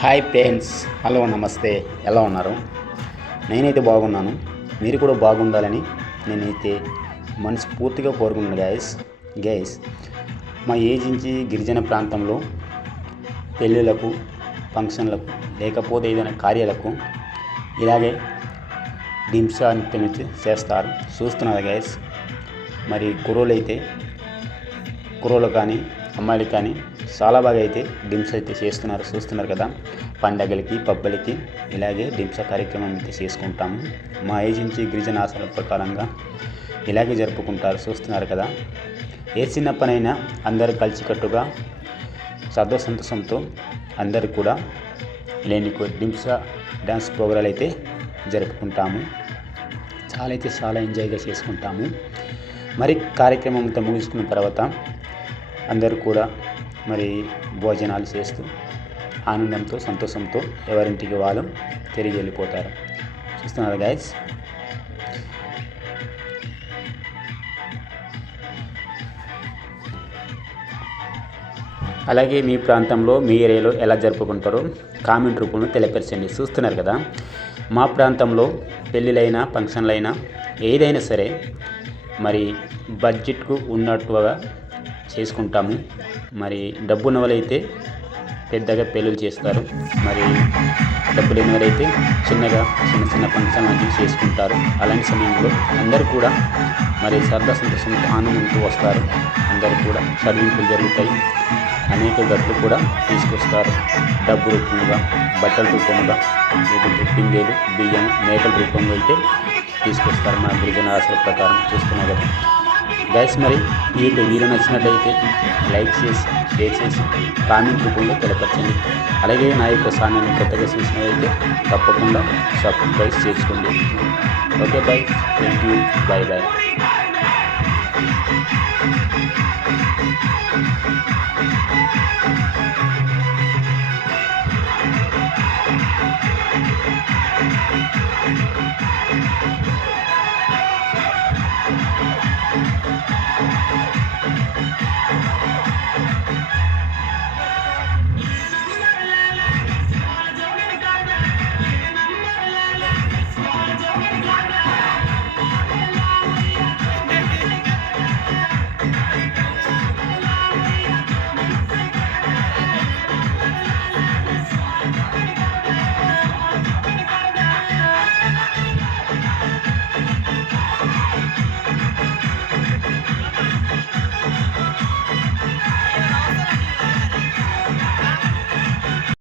Hi friends, hello నమస్తే. ఎలా ఉన్నారు? నేనైతే బాగున్నాను. మీరు కూడా బాగుండాలని నేనైతే మనస్ఫూర్తిగా కోరుకున్నాను. గైస్ మా ఏజెన్సీ గిరిజన ప్రాంతంలో పెళ్ళిళ్ళకు, ఫంక్షన్లకు, లేకపోతే ఏదైనా కార్యాలకు ఇలాగే డింసా నృత్యం అయితే చేస్తారు. చూస్తున్నారు గైస్. మరి కుర్రోళ్ళు కానీ అమ్మాయిలు కానీ చాలా బాగా అయితే డింసా అయితే చూస్తున్నారు కదా. పండగలకి, పబ్బలకి ఇలాగే డింసా కార్యక్రమం అయితే చేసుకుంటాము. మా ఏజెన్సీ గిరిజన ఆచారాల ప్రకారంగా ఇలాగే జరుపుకుంటారు. చూస్తున్నారు కదా. ఏ చిన్న పనైనా అందరూ కలిసికట్టుగా సంతోషంతో అందరు కూడా లేని డింసా డ్యాన్స్ ప్రోగ్రాలు అయితే జరుపుకుంటాము. చాలా ఎంజాయ్గా చేసుకుంటాము. మరి కార్యక్రమం అంతా ముగించుకున్న తర్వాత అందరూ కూడా మరి భోజనాలు చేస్తూ ఆనందంతో, సంతోషంతో ఎవరింటికి వాళ్ళు తిరిగి వెళ్ళిపోతారు. చూస్తున్నారు గైస్. అలాగే మీ ప్రాంతంలో, మీ ఏరియాలో ఎలా జరుపుకుంటారో కామెంట్ రూపంలో తెలియపరచండి. చూస్తున్నారు కదా. మా ప్రాంతంలో పెళ్ళిళ్ళైనా, ఫంక్షన్లైనా ఏదైనా సరే మరి బడ్జెట్కు ఉన్నట్టుగా చేసుకుంటాము. మరి డబ్బు ఉన్న వాళ్ళైతే పెద్దగా పెళ్ళిళ్ళు చేస్తారు. మరి డబ్బు లేని వారైతే చిన్న ఫంక్షన్ లాంటివి చేసుకుంటారు. అలాంటి సమయంలో అందరూ కూడా మరి సరదా సంతోషంతో ఆనందంతో వస్తారు. అందరూ కూడా చదివింపులు జరుగుతాయి. అనేక గట్లు కూడా తీసుకొస్తారు. డబ్బు రూపంగా, బట్టల రూపంగా, లేకుంటే పిందెలు, బియ్యం, మేకల రూపంలో అయితే తీసుకొస్తారు. మన గిరిజన ఆశల ప్రకారం చూస్తున్నారు కదా గైస్. మరి ఈ వీడియో నచ్చినట్లయితే లైక్ చేసి, షేర్ చేసి, కామెంట్ రూపంలో తెలపరచండి. అలాగే నా యొక్క ఛానల్ని కొత్తగా చూసినట్లయితే తప్పకుండా సబ్స్క్రైబ్ చేసుకోండి. Okay bye. Thank you. Bye.